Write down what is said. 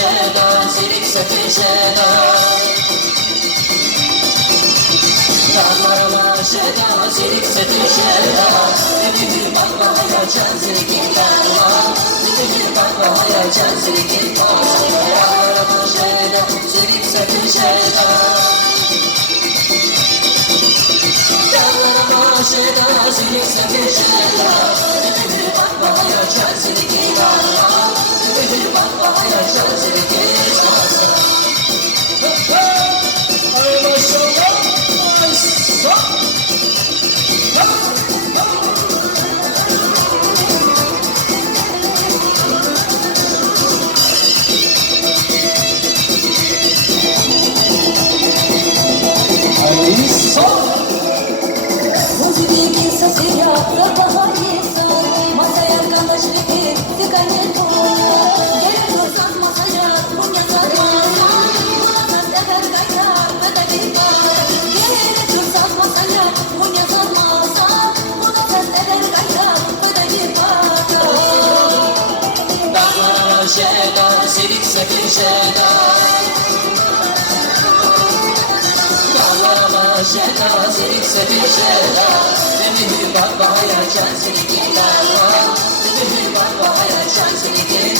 şeda, zirik sefi şeda. Dağlarıma şeda, zirik sefi şeda. Ömür bakma hayal zirikin darma. Ömür bakma hayal zirikin darma. Dağlarıma şeda, zirik sefi şeda. Dağlarıma şeda, zirik sefi şeda. Ömür bakma hayal zirikin darma. Ömür bakma hayal zirikin darma. Ay maşallah. Şeda, silik sefi şeda. Dağlarıma şeda, silik sefi şeda. Ömür bakma hayal zirikin darma. Ömür bakma hayal zirikin